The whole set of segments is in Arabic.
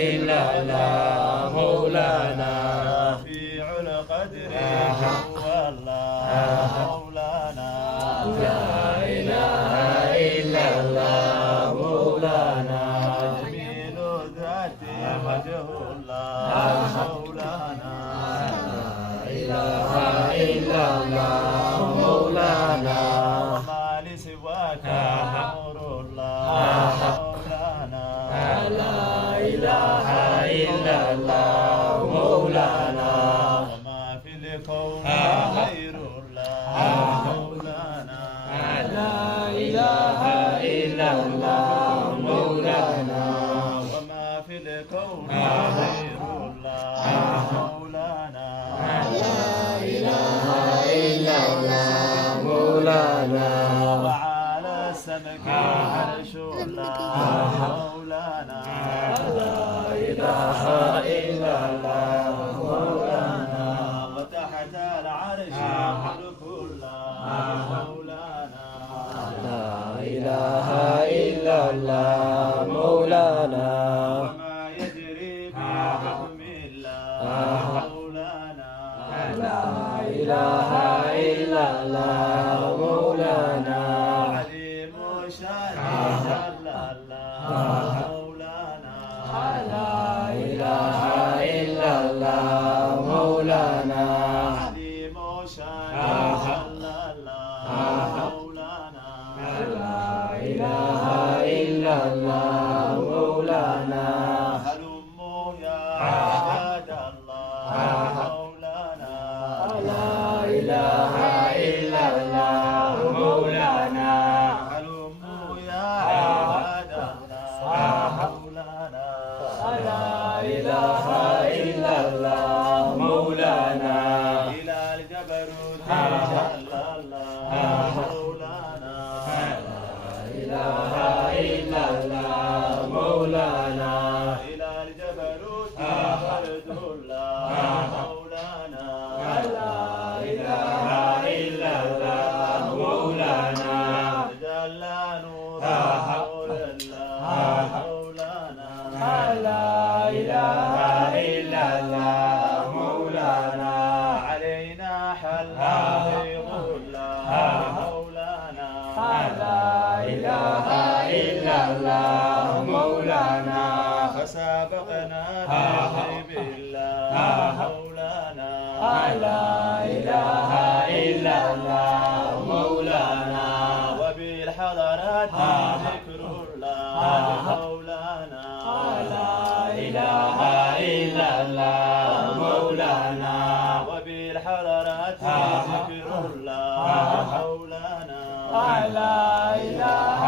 إلا الله مولانا رفيع القدر هو الله مولانا لا إله إلا الله مولانا جميل الذات وجه الله مولانا لا إله إلا الله مولانا وما لسواك أمر الله مولانا لا إله إلا الله مولانا وما في الكون غير الله مولانا لا إله إلا الله مولانا وما في الكون غير الله مولانا لا إله إلا الله مولانا وعلى السمك عرش الله مولانا لا إله إلا الله مولانا وتحت العرش ملك الله مولانا لا إله إلا الله مولانا وما يجري بحكم الله مولانا لا إله إلا الله مولانا عليم شان جل الله مولانا لا إله إلا الله مولانا عليم شان جل الله مولانا لا إله إلا الله مولانا هلموا يا عباد الله مولانا لا إله إلا الله مولانا هلموا يا عباد الله مولانا لا إله إلا الله مولانا إلى الجبروت جل الله مولانا لا إله إلا الله مولانا إلى الجبروت فرد الله مولانا لا إله إلا الله مولانا جل نور الله مولانا لا إله إلا الله مولانا علينا حل غيظ الله مولانا لا إله إلا الله مولانا فسابقنا بحبيب الله مولانا لا إله إلا الله مولانا وبالحضرات ذكر الله مولانا لا إله إلا الله مولانا وبالحضرات ذكر الله مولانا لا إله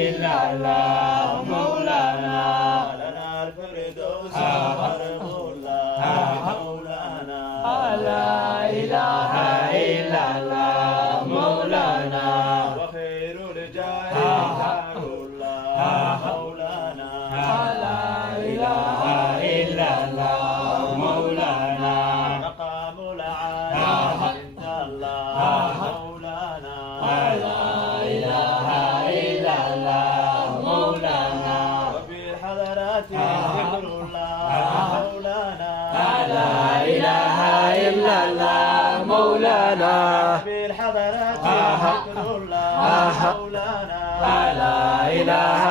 إلا الله مولانا لنا الفردوس حرم الله مولانا لا إله إلا الله مولانا وخير الرجال الله مولانا لا إله إلا الله مولانا مقام العالي عند الله مولانا لا إله إلا الله مولانا وبالحضرات ذكر الله مولانا لا إله إلا الله مولانا بالحضرات ذكر الله مولانا لا إله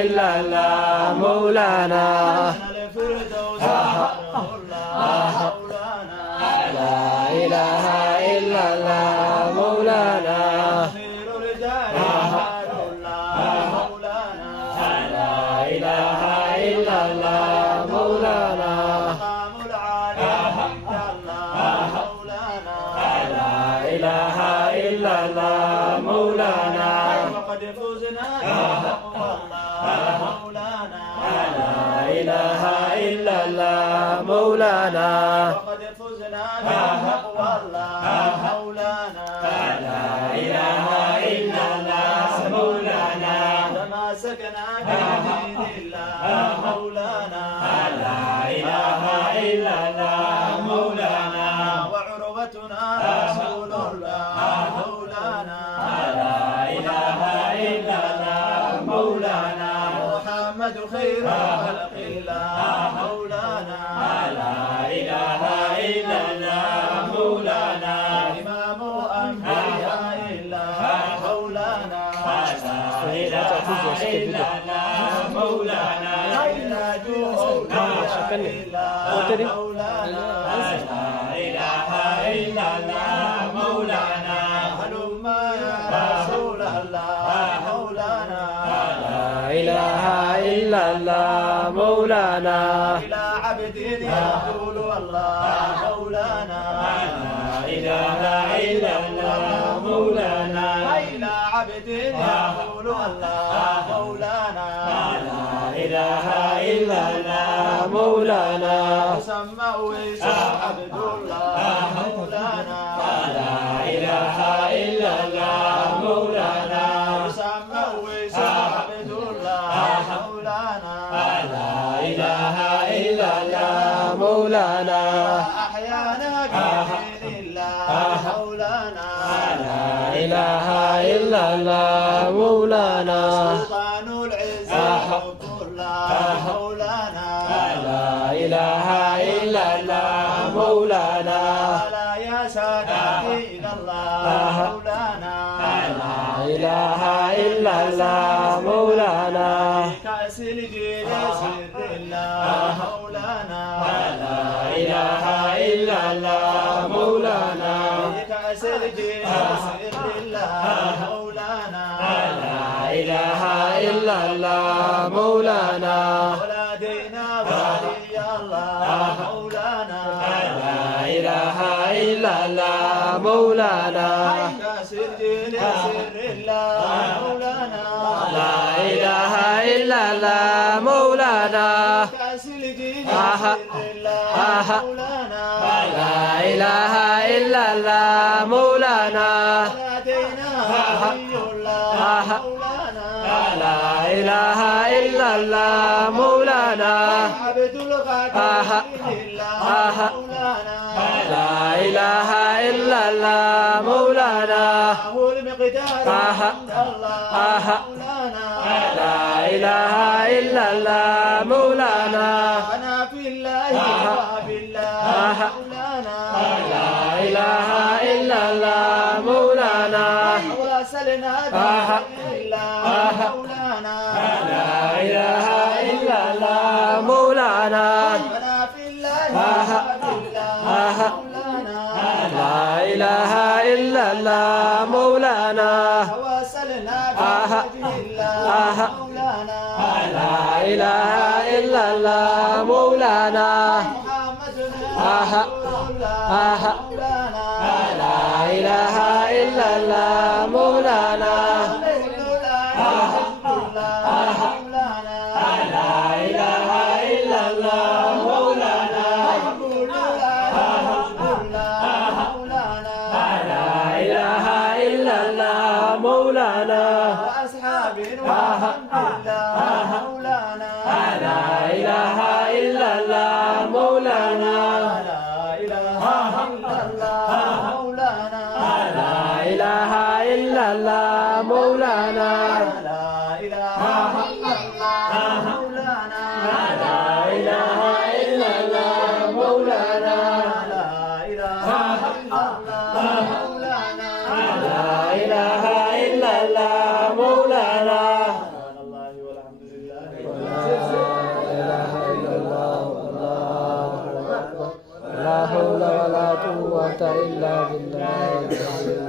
إلا الله مولانا الفردوس حرم الله مولانا لا إله إلا الله مولانا خير الرجال حار الله مولانا لا إله إلا الله مولانا مقام العالي عند الله مولانا لا إله إلا الله مولانا وقد فزنا بتقوى الله مولانا لا إله إلا الله مولانا وقد فزنا بتقوى الله مولانا لا إله إلا الله مولانا تماسكنا بدين الله مولانا لا إله إلا الله مولانا وعروتنا رسول الله مولانا لا إله إلا الله مولانا محمد خير خلق الله مولانا لا إله إلا الله مولانا إمام أنبياء الله مولانا لا إله إلا الله مولانا علاج أولياء الله مولانا لا إله إلا الله مولانا هلم يا رسول الله مولانا لا إله إلا الله مولانا إلى عبد يقول الله مولانا لا إله إلا الله مولانا إلى عبد يقول الله مولانا لا إله إلا الله مولانا يسمى ويسى عبد الله مولانا لا إله إلا الله مولانا يسمى ويسى عبد الله مولانا لا إله إلا الله مولانا أحيانا بدين الله مولانا لا إله إلا الله مولانا سلطان العز حب الله مولانا لا إله إلا الله مولانا لا يا سادتي إلى الله مولانا لا إله إلا الله مولانا كأس الجيل سر الله مولانا لا إله إلا الله مولانا كأس الجيل سر الله مولانا لا إله إلا الله مولانا ولدينا ولي الله مولانا لا إله إلا الله مولانا كأس الجيل سر الله مولانا لا إله إلا الله مولانا كأس الجيل سر الله مولانا لا إله إلا الله مولانا ولدينا ولي الله مولانا لا إله إلا الله مولانا عبد القادر لله مولانا لا إله إلا الله مولانا هو المقدار عند الله مولانا لا إله إلا الله مولانا أنا في الله وبالله مولانا لا إله إلا الله مولانا وصلنا بالله مولانا لا إله إلا الله مولانا أنا في الله وبالله مولانا لا إله إلا الله مولانا وصلنا بالله مولانا لا إله إلا الله مولانا محمد رسول الله مولانا لا إله إلا الله مولانا لا إله إلا الله مولانا لا إله إلا الله مولانا وأصحاب والحمد لله مولانا لا إله إلا الله مولانا لا إله إلا الله مولانا لا إله إلا الله مولانا لا إله إلا الله مولانا لا إله إلا الله مولانا لا إله إلا الله مولانا لا إله إلا الله مولانا سبحان الله والحمد لله لا حول ولا قوة إلا بالله